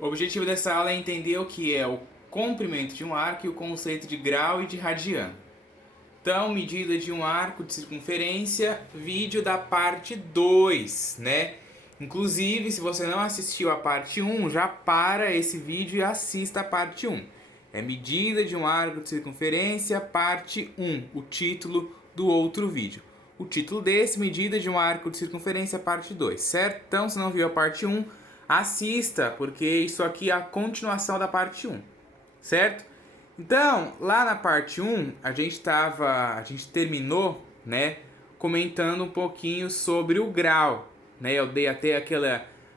O objetivo dessa aula é entender o que é o comprimento de um arco e o conceito de grau e de radiano. Então, medida de um arco de circunferência, vídeo da parte 2, né? Inclusive, se você não assistiu a parte 1, já para esse vídeo e assista a parte 1. É medida de um arco de circunferência, parte 1, o título do outro vídeo. O título desse, medida de um arco de circunferência, parte 2, certo? Então, se não viu a parte 1, assista, porque isso aqui é a continuação da parte 1, certo? Então, lá na parte 1, a gente terminou, né, comentando um pouquinho sobre o grau, né? Eu dei até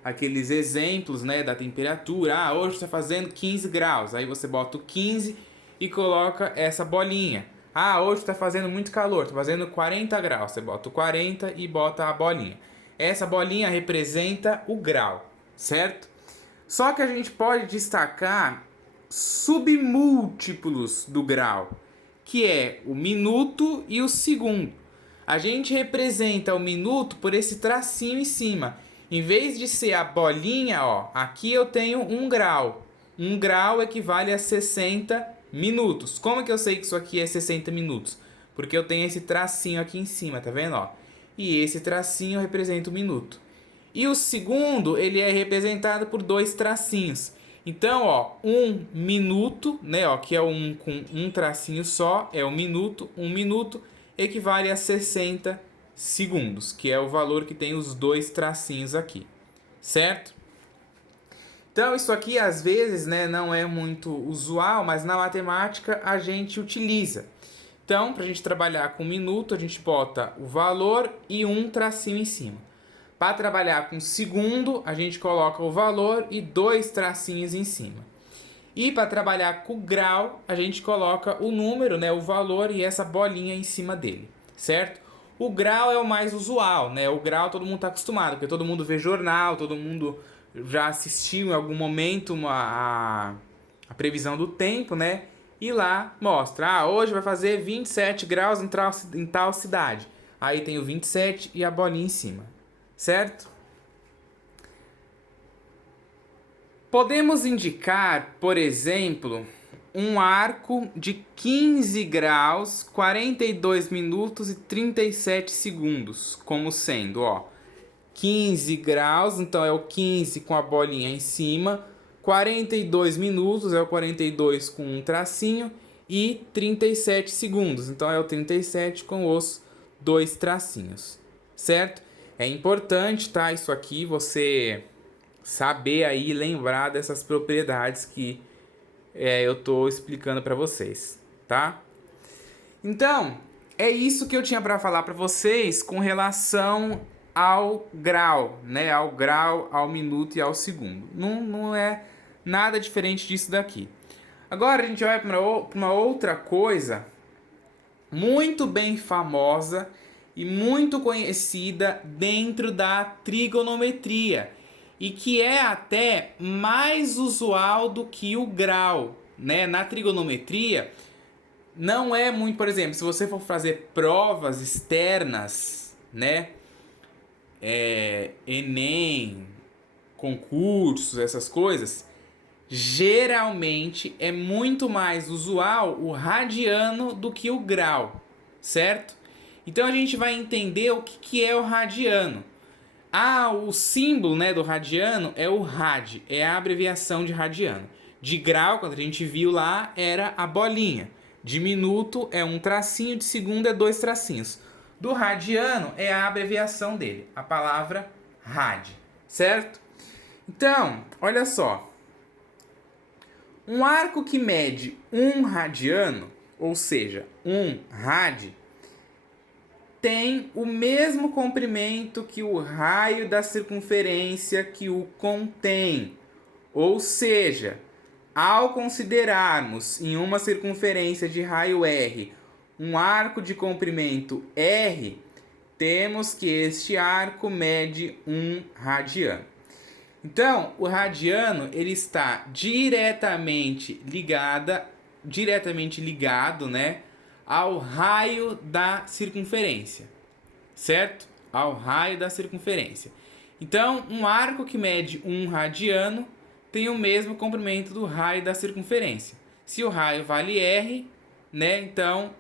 aqueles exemplos, né, da temperatura. Ah, hoje está fazendo 15 graus. Aí você bota o 15 e coloca essa bolinha. Ah, hoje está fazendo muito calor, está fazendo 40 graus. Você bota o 40 e bota a bolinha. Essa bolinha representa o grau, certo? Só que a gente pode destacar submúltiplos do grau, que é o minuto e o segundo. A gente representa o minuto por esse tracinho em cima. Em vez de ser a bolinha, ó, aqui eu tenho 1 grau. 1 grau equivale a 60 minutos. Como que eu sei que isso aqui é 60 minutos? Porque eu tenho esse tracinho aqui em cima, tá vendo, ó? E esse tracinho representa o minuto. E o segundo, ele é representado por 2 tracinhos. Então, ó, 1 minuto, né, ó, que é um com um tracinho só, é 1 minuto. 1 minuto equivale a 60 segundos, que é o valor que tem os 2 tracinhos aqui, certo? Então, isso aqui às vezes, né, não é muito usual, mas na matemática a gente utiliza. Então, para a gente trabalhar com minuto, a gente bota o valor e um tracinho em cima. Para trabalhar com segundo, a gente coloca o valor e 2 tracinhos em cima. E para trabalhar com grau, a gente coloca o número, né, o valor e essa bolinha em cima dele, certo? O grau é o mais usual, né? O grau todo mundo está acostumado, porque todo mundo vê jornal, todo mundo já assistiu em algum momento a previsão do tempo, né? E lá mostra, hoje vai fazer 27 graus em tal cidade. Aí tem o 27 e a bolinha em cima, certo? Podemos indicar, por exemplo, um arco de 15 graus, 42 minutos e 37 segundos, como sendo, ó, 15 graus, então é o 15 com a bolinha em cima, 42 minutos é o 42 com um tracinho e 37 segundos, então é o 37 com os 2 tracinhos, certo? É importante, tá? Isso aqui você saber aí, lembrar dessas propriedades que eu tô explicando para vocês, tá? Então, é isso que eu tinha para falar para vocês com relação ao grau, né? Ao grau, ao minuto e ao segundo. Não é nada diferente disso daqui. Agora a gente vai para uma outra coisa muito bem famosa e muito conhecida dentro da trigonometria e que é até mais usual do que o grau, né? Na trigonometria não é muito, por exemplo, se você for fazer provas externas, né? Enem, concursos, essas coisas, geralmente é muito mais usual o radiano do que o grau, certo? Então a gente vai entender o que é o radiano. O símbolo, né, do radiano é o rad, é a abreviação de radiano. De grau, quando a gente viu lá, era a bolinha. De minuto é um tracinho, de segundo é 2 tracinhos. Do radiano é a abreviação dele, a palavra rad, certo? Então, olha só. Um arco que mede 1 radiano, ou seja, 1 rad, tem o mesmo comprimento que o raio da circunferência que o contém. Ou seja, ao considerarmos em uma circunferência de raio R um arco de comprimento R, temos que este arco mede 1 radiano. Então, o radiano ele está diretamente ligado, né, ao raio da circunferência, certo? Ao raio da circunferência. Então, um arco que mede 1 radiano tem o mesmo comprimento do raio da circunferência. Se o raio vale R, né, então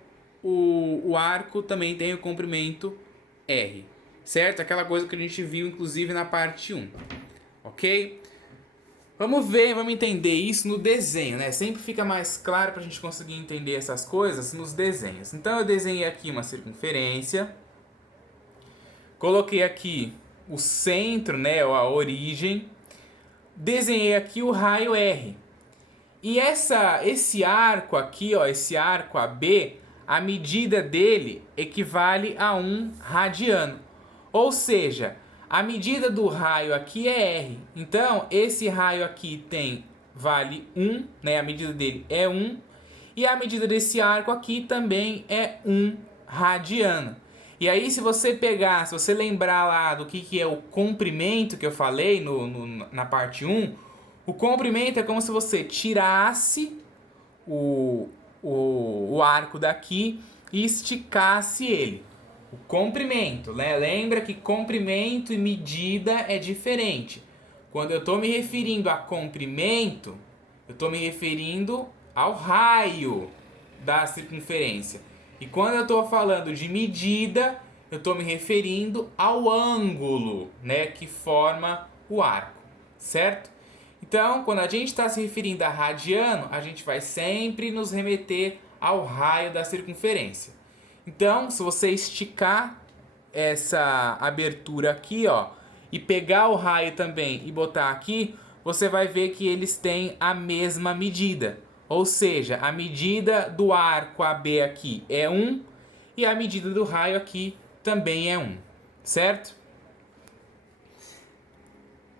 o arco também tem o comprimento R, certo? Aquela coisa que a gente viu, inclusive, na parte 1, ok? Vamos ver, vamos entender isso no desenho, né? Sempre fica mais claro para a gente conseguir entender essas coisas nos desenhos. Então eu desenhei aqui uma circunferência, coloquei aqui o centro, né, ou a origem, desenhei aqui o raio R. E esse arco aqui, ó, esse arco AB, a medida dele equivale a 1 radiano. Ou seja, a medida do raio aqui é R. Então, esse raio aqui vale 1, né? A medida dele é 1. E a medida desse arco aqui também é 1 radiano. E aí, se você lembrar lá do que é o comprimento que eu falei na parte 1, o comprimento é como se você tirasse o arco daqui e esticasse ele. O comprimento, né? Lembra que comprimento e medida é diferente. Quando eu estou me referindo a comprimento, eu estou me referindo ao raio da circunferência. E quando eu estou falando de medida, eu estou me referindo ao ângulo, né, que forma o arco, certo? Então, quando a gente está se referindo a radiano, a gente vai sempre nos remeter ao raio da circunferência. Então, se você esticar essa abertura aqui, ó, e pegar o raio também e botar aqui, você vai ver que eles têm a mesma medida. Ou seja, a medida do arco AB aqui é 1 e a medida do raio aqui também é 1, certo?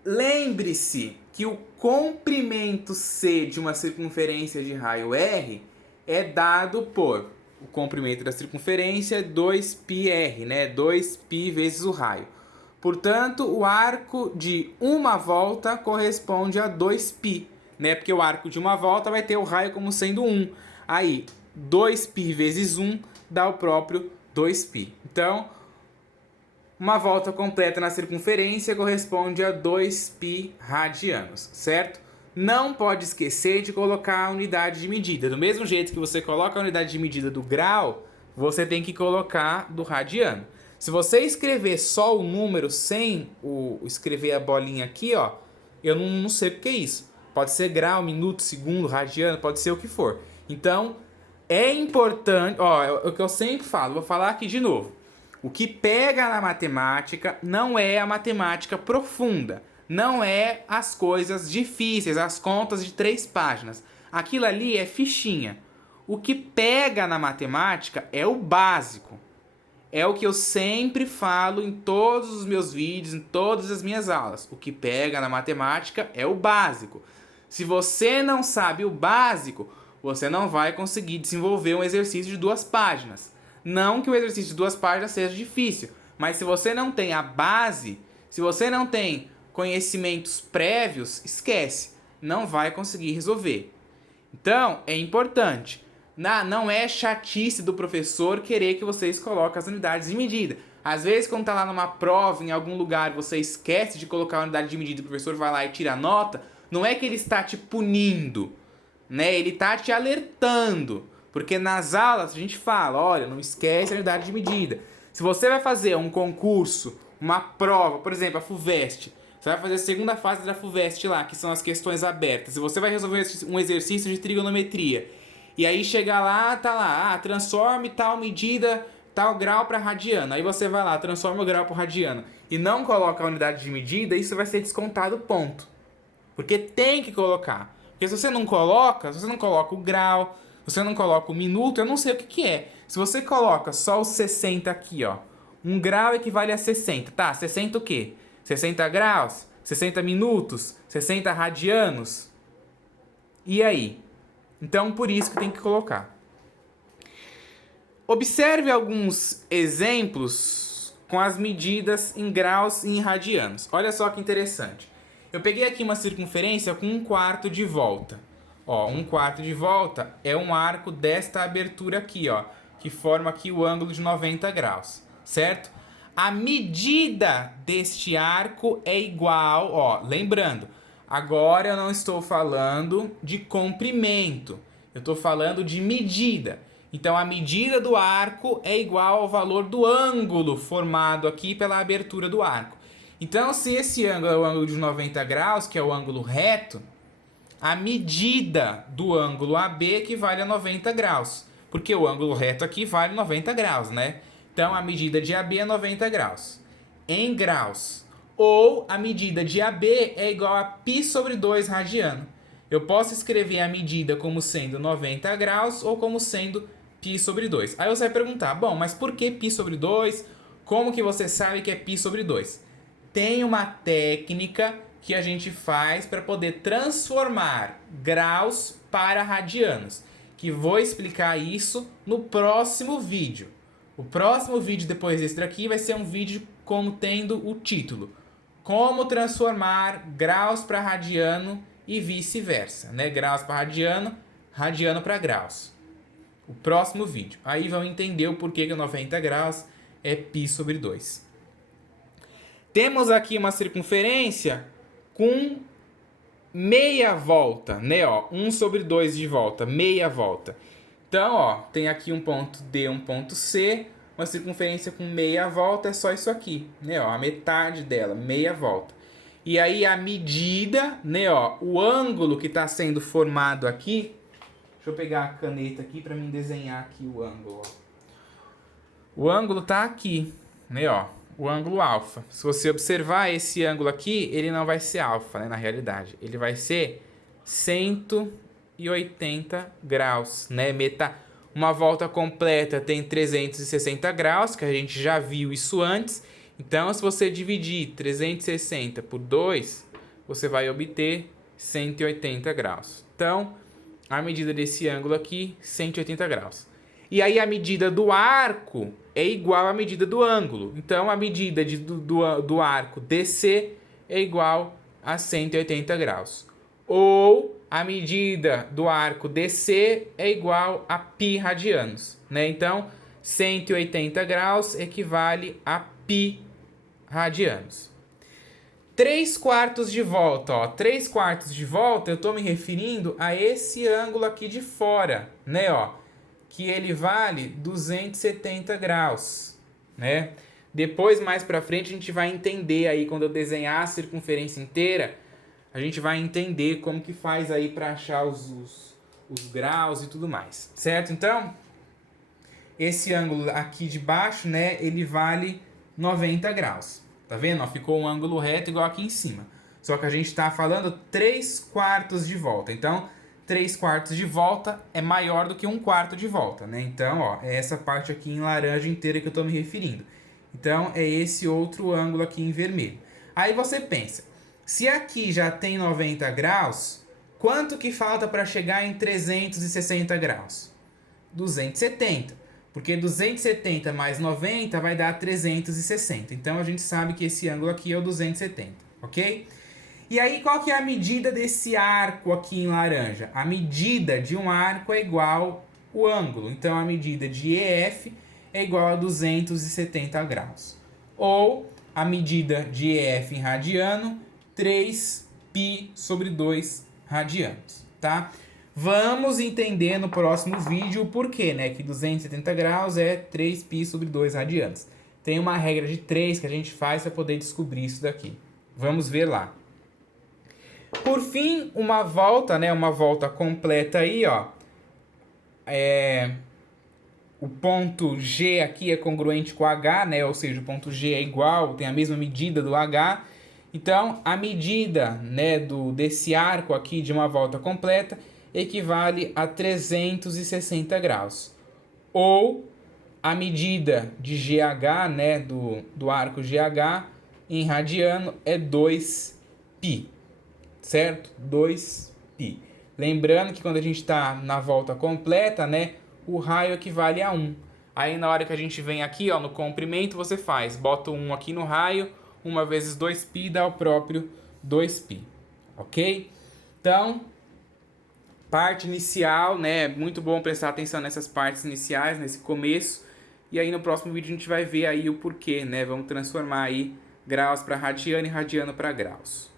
Lembre-se que o comprimento C de uma circunferência de raio R é dado por o comprimento da circunferência 2πr, né? 2π vezes o raio. Portanto, o arco de uma volta corresponde a 2π, né? Porque o arco de uma volta vai ter o raio como sendo 1. Aí, 2π vezes 1 dá o próprio 2π. Então, uma volta completa na circunferência corresponde a 2π radianos, certo? Não pode esquecer de colocar a unidade de medida. Do mesmo jeito que você coloca a unidade de medida do grau, você tem que colocar do radiano. Se você escrever só o número sem escrever a bolinha aqui, ó, eu não sei o que é isso. Pode ser grau, minuto, segundo, radiano, pode ser o que for. Então, é importante, ó, é o que eu sempre falo, vou falar aqui de novo. O que pega na matemática não é a matemática profunda. Não é as coisas difíceis, as contas de 3 páginas. Aquilo ali é fichinha. O que pega na matemática é o básico. É o que eu sempre falo em todos os meus vídeos, em todas as minhas aulas. O que pega na matemática é o básico. Se você não sabe o básico, você não vai conseguir desenvolver um exercício de 2 páginas. Não que o exercício de 2 páginas seja difícil, mas se você não tem a base, se você não tem conhecimentos prévios, esquece, não vai conseguir resolver. Então, é importante. Não é chatice do professor querer que vocês coloquem as unidades de medida. Às vezes, quando está lá numa prova, em algum lugar, você esquece de colocar a unidade de medida e o professor vai lá e tira a nota, não é que ele está te punindo, né? Ele está te alertando. Porque nas aulas a gente fala, olha, não esquece a unidade de medida. Se você vai fazer um concurso, uma prova, por exemplo, a FUVEST, você vai fazer a segunda fase da FUVEST lá, que são as questões abertas. E você vai resolver um exercício de trigonometria. E aí chega lá, tá lá, transforme tal medida, tal grau para radiano. Aí você vai lá, transforma o grau para radiano. E não coloca a unidade de medida, isso vai ser descontado ponto. Porque tem que colocar. Porque se você não coloca o grau, você não coloca o minuto, eu não sei o que é. Se você coloca só os 60 aqui, ó. 1 grau equivale a 60. Tá, 60 o quê? 60 graus? 60 minutos? 60 radianos? E aí? Então, por isso que tem que colocar. Observe alguns exemplos com as medidas em graus e em radianos. Olha só que interessante. Eu peguei aqui uma circunferência com 1/4 de volta. Ó, 1/4 de volta é um arco desta abertura aqui, ó, que forma aqui o ângulo de 90 graus, certo? A medida deste arco é igual, ó, lembrando, Agora eu não estou falando de comprimento, eu estou falando de medida. Então a medida do arco é igual ao valor do ângulo formado aqui pela abertura do arco. Então se esse ângulo é o ângulo de 90 graus, que é o ângulo reto, a medida do ângulo AB equivale a 90 graus. Porque o ângulo reto aqui vale 90 graus, né? Então a medida de AB é 90 graus. Em graus. Ou a medida de AB é igual a π sobre 2 radiano. Eu posso escrever a medida como sendo 90 graus ou como sendo π sobre 2. Aí você vai perguntar, bom, mas por que π sobre 2? Como que você sabe que é π sobre 2? Tem uma técnica que a gente faz para poder transformar graus para radianos, que vou explicar isso no próximo vídeo. O próximo vídeo depois desse daqui vai ser um vídeo como tendo o título Como transformar graus para radiano e vice-versa, né? Graus para radiano, radiano para graus. O próximo vídeo. Aí vão entender o porquê que 90 graus é π sobre 2. Temos aqui uma circunferência com meia volta, né? Ó, 1 sobre 2 de volta, meia volta. Então, ó, tem aqui um ponto D, um ponto C, uma circunferência com meia volta é só isso aqui, né? Ó, a metade dela, meia volta. E aí a medida, né? Ó, o ângulo que está sendo formado aqui. Deixa eu pegar a caneta aqui para mim desenhar aqui o ângulo. Ó. O ângulo está aqui, né? Ó, o ângulo alfa. Se você observar esse ângulo aqui, ele não vai ser alfa, né? Na realidade, ele vai ser 180 graus, né? Uma volta completa tem 360 graus, que a gente já viu isso antes. Então, se você dividir 360 por 2, você vai obter 180 graus. Então, a medida desse ângulo aqui, 180 graus. E aí, a medida do arco é igual à medida do ângulo. Então, a medida do arco DC é igual a 180 graus. Ou a medida do arco DC é igual a π radianos, né? Então, 180 graus equivale a π radianos. 3/4 de volta, ó. 3/4 de volta, eu estou me referindo a esse ângulo aqui de fora, né? Ó, que ele vale 270 graus, né? Depois, mais pra frente, a gente vai entender aí, quando eu desenhar a circunferência inteira, a gente vai entender como que faz aí para achar os graus e tudo mais, certo? Então, esse ângulo aqui de baixo, né, ele vale 90 graus. Tá vendo? Ó, ficou um ângulo reto igual aqui em cima. Só que a gente está falando 3/4 de volta. Então, 3/4 de volta é maior do que 1/4 de volta, né? Então, ó, é essa parte aqui em laranja inteira que eu estou me referindo. Então, é esse outro ângulo aqui em vermelho. Aí você pensa, se aqui já tem 90 graus, quanto que falta para chegar em 360 graus? 270. Porque 270 mais 90 vai dar 360. Então, a gente sabe que esse ângulo aqui é o 270, ok? E aí, qual que é a medida desse arco aqui em laranja? A medida de um arco é igual ao ângulo. Então, a medida de EF é igual a 270 graus. Ou a medida de EF em radiano, 3π sobre 2 radianos, tá? Vamos entender no próximo vídeo o porquê, né? Que 270 graus é 3π sobre 2 radianos. Tem uma regra de 3 que a gente faz para poder descobrir isso daqui. Vamos ver lá. Por fim, uma volta, né? Uma volta completa aí, ó. O ponto G aqui é congruente com o H, né? Ou seja, o ponto G é igual, tem a mesma medida do H. Então, a medida, né, desse arco aqui de uma volta completa equivale a 360 graus. Ou a medida de GH, né, do arco GH em radiano é 2π, certo? 2π. Lembrando que quando a gente está na volta completa, né, o raio equivale a 1. Aí na hora que a gente vem aqui, ó, no comprimento, você bota o 1 aqui no raio, 1 vezes 2π dá o próprio 2π, ok? Então, parte inicial, né? Muito bom prestar atenção nessas partes iniciais, nesse começo. E aí no próximo vídeo a gente vai ver aí o porquê, né? Vamos transformar aí graus para radiano e radiano para graus.